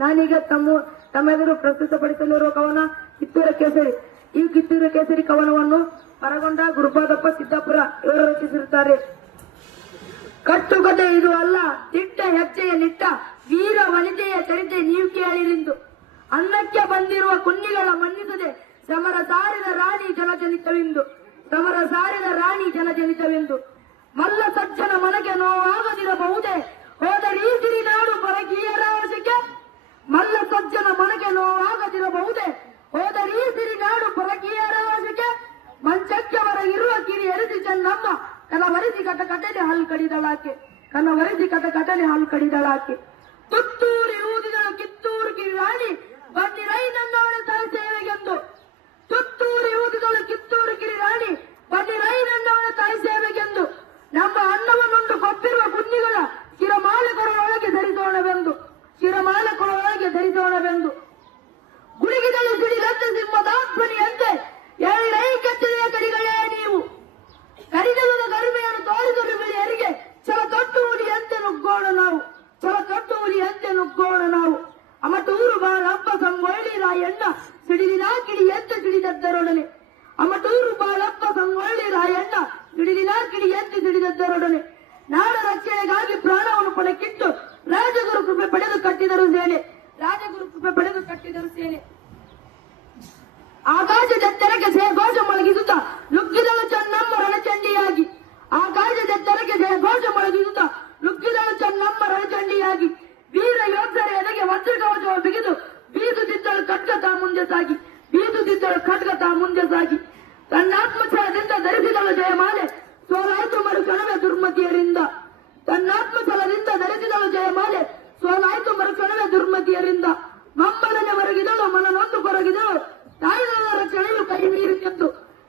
ನಾನೀಗ ತಮ್ಮೆದುರು ಪ್ರಸ್ತುತಪಡಿಸಲಿರುವ ಕವನ ಕಿತ್ತೂರ ಕೇಸರಿ. ಈ ಕಿತ್ತೂರ ಕೇಸರಿ ಕವನವನ್ನು ಮರಗೊಂಡ ಗುರುಪಾದಪ್ಪ ಸಿದ್ದಾಪುರ ಇವರು ರಚಿಸಿರುತ್ತಾರೆ. ಕಟ್ಟುಕತೆ ಇದು ಅಲ್ಲ, ದಿಟ್ಟ ಹೆಜ್ಜೆಯ ನಿಟ್ಟ ವೀರ ವನಿತೆಯ ಚರಿತೆ ನೀವು ಕೇಳಿರಿಂದು. ಅನ್ನಕ್ಕೆ ಬಂದಿರುವ ಕುನ್ನಿಗಳ ಮನ್ನಿಸದೆ ಸಮರ ಸಾರಿದ ರಾಣಿ ಜನಜನಿತವೆಂದು, ಸಮರ ಸಾರಿದ ರಾಣಿ ಜನಜನಿತವೆಂದು. ಮಲ್ಲ ಸಜ್ಜನ ಮನಗೆ ನೋವಾಗದಿರಬಹುದೇ ಹೋದರೀ ಸಿರಿನಾಡು ಪರಕೀಯರ ವಶಕ್ಕೆ. ಮಲ್ಲ ಸಜ್ಜನ ಮನಗೆ ನೋವಾಗದಿರಬಹುದೇ ಹೋದರೀ ಸಿರಿನಾಡು ಪರಕೀಯರ ವಶಕ್ಕೆ. ಮಂಚಕ್ಕೆ ಹೊರಗಿರುವ ಕಿರಿ ಎರಿಸಿ ಚೆನ್ನಮ್ಮ ಕನವರಿಸಿ ಕಟಕಟನೆ ಹಾಲು ಕಡಿದಳಾಕೆ, ಕನವರಿಸಿ ಕಟಕಟನೆ ಹಾಲು ಕಡಿದಳಾಕೆ. ತುತ್ತೂರಿ ಊದಿದಳು ಕಿತ್ತೂರು ಕಿರಿ ರಾಣಿ ಬನ್ನಿರೈ ನನ್ನವಳ ತಾಯಿ ಸೇವೆಗೆಂದು. ತುತ್ತೂರಿ ಊದಿದಳು ಕಿತ್ತೂರು ಕಿರಿ ರಾಣಿ ಬನ್ನಿರೈ ನನ್ನವಳ ತಾಯಿ ಸೇವೆಗೆಂದು. ನಮ್ಮ ಅನ್ನವನ್ನುಂಡು ಕೊಪ್ಪಿರುವ ಕುನ್ನಿಗಳ ಶಿರಮಾಲಕರೊಳಗೆ ಧರಿಸೋಣವೆಂದು, ಶಿರಮಾಲಕರೊಳಗೆ ಧರಿಸೋಣವೆಂದು. ಗುಡುಗಿದಳು ಸಿಡಿದಂತೆ ಸಿಂಹದಾಧ್ವನಿಯಂತೆ ಏಳೈ ಕೆಚ್ಚನೆಯ ಕಡಿಗಳೇ ನೀವು. ಕರಿದದ ಕರುಮೆಯನ್ನು ತೋರಿದರು ಬಿಳಿಯರಿಗೆ ಛಲ ತೊಟ್ಟು ಹುಲಿಯಂತೆ ನುಗ್ಗೋಣ ನಾವು, ಛಲ ತೊಟ್ಟು ಹುಲಿಯಂತೆ ನುಗ್ಗೋಣ ನಾವು. ಅಮಟೂರು ಬಾಳಪ್ಪ ಸಂಗೊಳ್ಳಿ ರಾಯಣ್ಣ ಸಿಡಿಲಿನ ಕಿಡಿಯಂತೆ ಸಿಡಿದದ್ದರೊಡನೆ. ಅಮಟೂರು ಬಾಳಪ್ಪ ಸಂಗೊಳ್ಳಿ ರಾಯಣ್ಣ ಸಿಡಿಲಿನ ಕಿಡಿಯಂತೆ ಸಿಡಿದದ್ದರೊಡನೆ. ನಾಡ ರಕ್ಷಣೆಗಾಗಿ ಪ್ರಾಣವನ್ನು ಪಣಕ್ಕಿಟ್ಟು ರಾಜಗುರು ಕೃಪೆ ಪಡೆದು ಕಟ್ಟಿದರು ಸೇನೆ, ರಾಜಗುರು ಕೃಪೆ ಪಡೆದು ಕಟ್ಟಿದರು ಸೇನೆ. ಆಕಾಶದೆತ್ತರಕ್ಕೆ ಘೋಷ ಮೊಳಗಿಸುತ್ತ ನುಗ್ಗಿದಳು ಚೆನ್ನಮ್ಮ ರಣಚಂಡಿಯಾಗಿ, ಆಕಾಶದೆತ್ತರಕ್ಕೆ ಘೋಷ ಮೊಳಗಿಸುತ್ತ ನುಗ್ಗಿದಳು ಚೆನ್ನಮ್ಮ ರಣಚಂಡಿಯಾಗಿ. ವೀರ ಯೋಧರ ಎದೆಗೆ ವಜ್ರಕವಚವ ಬಿಗಿದು ಬೀಸುತ್ತಿದ್ದಳು ಖಡ್ಗತ ಮುಂದೆ ಸಾಗಿ, ಬೀಸುತ್ತಿದ್ದಳು ಖಡ್ಗತ ಮುಂದೆ ಸಾಗಿ. ತನ್ನಾತ್ಮಛಲದಿಂದ ಧರಿಸಿದಳು ಜಯಮಾಲೆ ಸೋಲಾಯ್ತು ಮರುಕ್ಷಣವೇ ದುರ್ಮತಿಯರಿಂದ. ತನ್ನಾತ್ಮಛಲದಿಂದ ಧರಿಸಿದಳು ಜಯಮಾಲೆ ಸೋಲಾಯ್ತು ಮರುಕ್ಷಣವೇ ದುರ್ಮತಿಯರಿಂದ. ಮಂಬಳನೆ ಹೊರಗಿದಳು ಮನನೊಂದು ಕೊರಗಿದಳು ತಾಯ್ದಳದ ರಕ್ಷಣೆಯು ಕೈ ಮೀರಿತೆಂದು,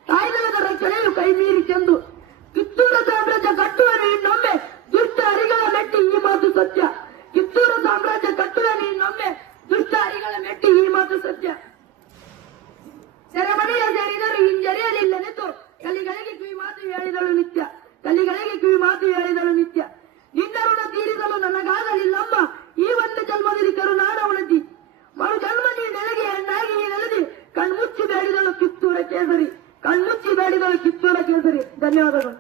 ತಾಯ್ದಳದ ರಕ್ಷಣೆಯು ಕೈ ಮೀರಿತೆಂದು. ಕಿತ್ತೂರ ಸಾಮ್ರಾಜ್ಯ ಕಟ್ಟುವ ನೀನೊಮ್ಮೆ ದುಷ್ಟ ಹರಿಗಳ ಮೆಟ್ಟಿ ಈ ಮಾತು ಸತ್ಯ. ಕಿತ್ತೂರ ಸಾಮ್ರಾಜ್ಯ ಕಟ್ಟುವ ನೀನೊಮ್ಮೆ ದುಷ್ಟ ಹರಿಗಳ ಮೆಟ್ಟಿ ಈ ಮಾತು ಸತ್ಯ. ಸೆರೆಮನೆಯ ಸೇರಿದರು ಹಿಂಜರಿಯಲಿಲ್ಲನೆಂದು ಕಲಿಗಳಿಗೆ ಕಿವಿ ಮಾತು ಹೇಳಿದಳು ನಿತ್ಯ, ಕಲಿಗಳಿಗೆ ಕಿವಿ ಮಾತು ಹೇಳಿದಳು ನಿತ್ಯ. ನಿನ್ನ ಋಣ ತೀರಿಸಲು ನನಗಾಗಲಿಲ್ಲಮ್ಮ ಈ ಒಂದು ಜನ್ಮದಲ್ಲಿ ಕರುನಾಡ ಉಳಿದಿ. ಮರು ಜನ್ಮ ನೀ ನೆಲೆಗೆ ಹೆಣ್ಣಾಗಿ ನೀನೆಲೆದಿ ಕಣ್ಮುಚ್ಚಿ ಬೇಡಿದಳು ಕಿತ್ತೂರ ಕೇಸರಿ, ಕಣ್ಮುಚ್ಚಿ ಬೇಡಿದಳು ಕಿತ್ತೂರ ಕೇಸರಿ. ಧನ್ಯವಾದಗಳು.